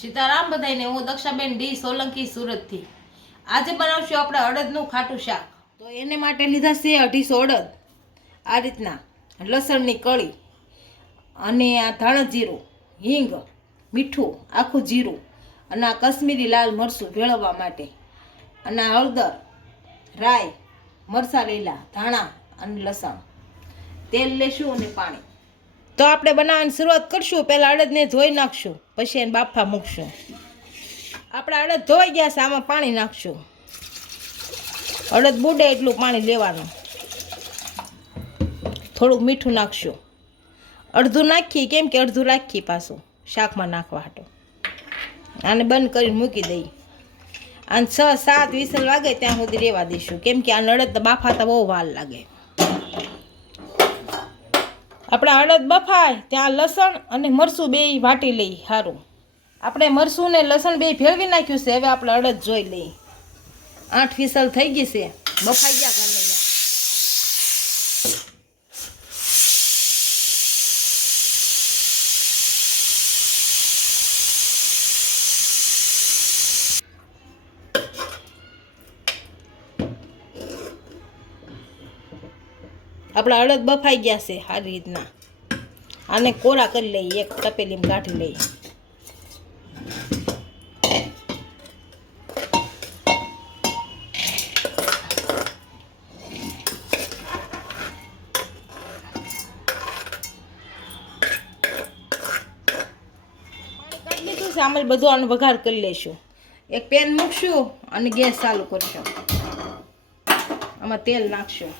સીતારામ બધાને, હું દક્ષાબેન ડી સોલંકી સુરતથી. આજે બનાવશું આપણે અડદનું ખાટું શાક. તો એને માટે લીધા છે 250 અડદ, આ રીતના લસણની કળી, અને આ ધાણા જીરું, હિંગ, મીઠું, આખું જીરું, અને આ કશ્મીરી લાલ મરચું ભેળવવા માટે, અને આ હળદર, રાઈ, મરચાં લીલા, ધાણા અને લસણ. તેલ લેશું અને પાણી. તો આપણે બનાવવાની શરૂઆત કરશું. પહેલાં અડદને ધોઈ નાખશું, પછી એને બાફા મૂકશું. આપણે અડદ ધોઈ ગયા છે, આમાં પાણી નાખશું. અડદ બુડે એટલું પાણી લેવાનું. થોડુંક મીઠું નાખશું. અડધું નાખીએ, કેમ કે અડધું રાખીએ પાછું શાકમાં નાખવા હાટું. આને બંધ કરીને મૂકી દઈએ. અને 6-7 વિસલ વાગે ત્યાં સુધી રહેવા દઈશું, કેમ કે આ અડદ બાફાતા બહુ વાર લાગે. આપણે અડદ બફાય ત્યાં લસણ અને મરચું બે વાટી લઈ. સારું, આપણે મરચું ને લસણ બે ભેળવી નાખ્યું છે. હવે આપણે અડદ જોઈ લઈએ. 8 વિસલ થઈ ગઈ છે, બફાઈ ગયા ઘરને. આપણા અડદ બફાઈ ગયા છે સારી રીતના. આને કોરા કરી લઈએ, એક તપેલીમાં કાઢી લઈએ. પાણી કાઢી લીધું છે, આમાં બધું આનો વઘાર કરી લઈશું. એક પેન મૂકશું અને ગેસ ચાલુ કરશું. આમાં તેલ નાખશું,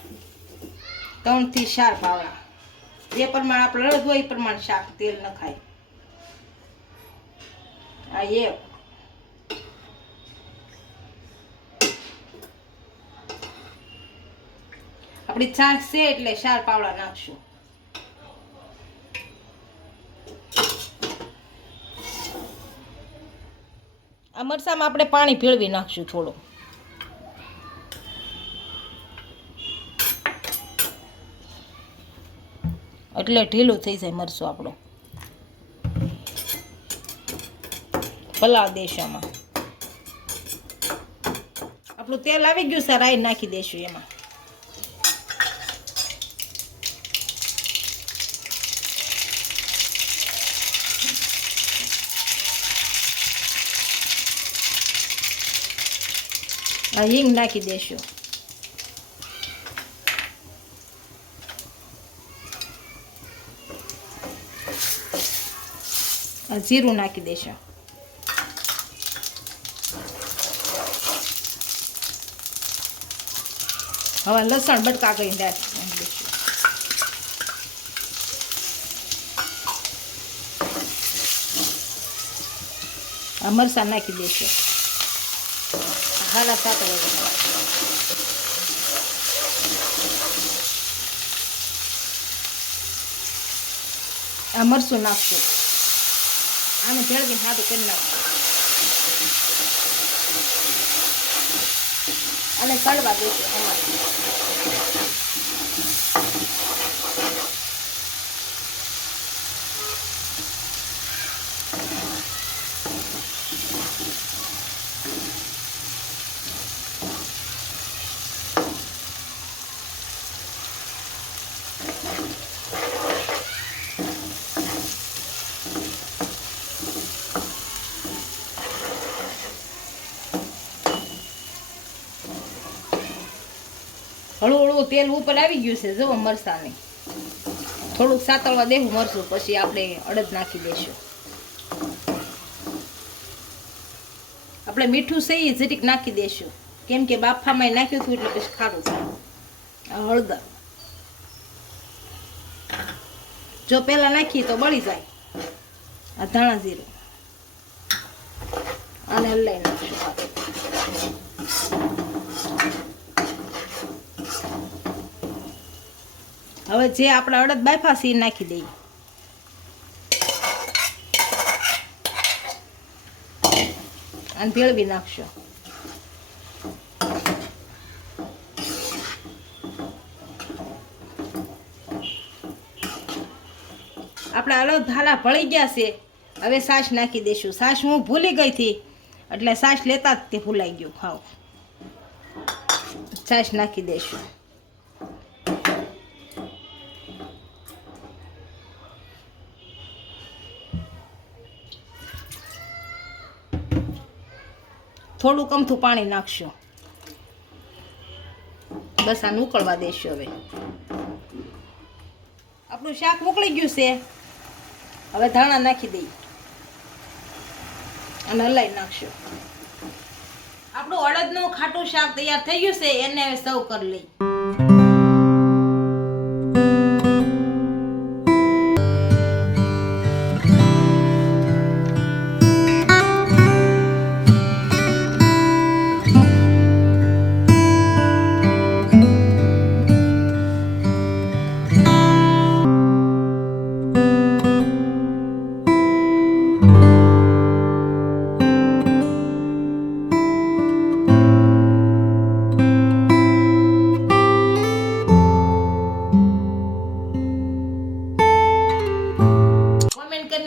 3 થી 4 પાવડા. જે પ્રમાણે આપણે અડદ હોય એ પ્રમાણે શાક તેલ નખાય. આ એક, આપણી છાશ છે એટલે 4 પાવડા નાખશું. આ મરચામાં આપણે પાણી ભેળવી નાખશું થોડું. એટલે ઢીલું થઈ જાય મરચું આપણું. પલાળ દઈશું આમાં. આપણું તેલ આવી ગયું છે, રાઈ નાખી દઈશું એમાં. આ હિંગ નાખી દઈશું. જીરું નાખી દેશું. હવે લસણ બટકા કરી નાખી દઈશું. આ મરચાં નાખી દઈશું. હાલા સાથે આ મરચું નાખશું. આને ભેળવીને સાદું કરી નાખશું અને કડવા દઈશું. હળવું હળવું તેલ ઉપર આવી ગયું છે. જો મરચાંને થોડુંક સાતળવા દેવું મરચું, પછી આપણે અડદ નાખી દઈશું. આપણે મીઠું છે એ જરીક નાખી દઈશું, કેમ કે બાફામાં નાખ્યું હતું એટલે પછી ખારું થાય. હળદર જો પહેલા નાખીએ તો બળી જાય. આ ધાણા જીરું આને હલાવી નાખશું. હવે જે આપણે અડદ બાફા છે એ નાખી દઈએ. અને ભેળવી નાખશો. આપણા અડદ હાલા ભળી ગયા છે, હવે છાશ નાખી દઈશું. છાશ હું ભૂલી ગઈ હતી એટલે છાશ લેતા જ તે ભૂલાઈ ગયું. ખાવ છાશ નાખી દઈશું. થોડુંક અમથું પાણી નાખશું. બસ આ ઉકળવા દેશું. હવે આપણું શાક ઉકળી ગયું છે. હવે ધાણા નાખી દઈએ અને હલાવી નાખશું. આપણું અડદનું ખાટું શાક તૈયાર થઈ ગયું છે. એને હવે સર્વ કરી લઈ.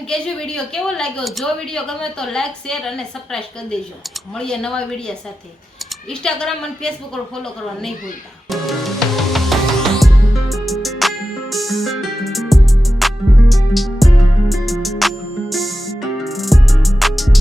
કેજો વિડીયો કેવો લાગ્યો. જો વિડીયો ગમે તો લાઈક શેર અને સબસ્ક્રાઇબ કરી દેજો. મળીએ નવા વિડીયો સાથે. ઇન્સ્ટાગ્રામ અને ફેસબુક પર ફોલો કરવા નહીં ભૂલતા.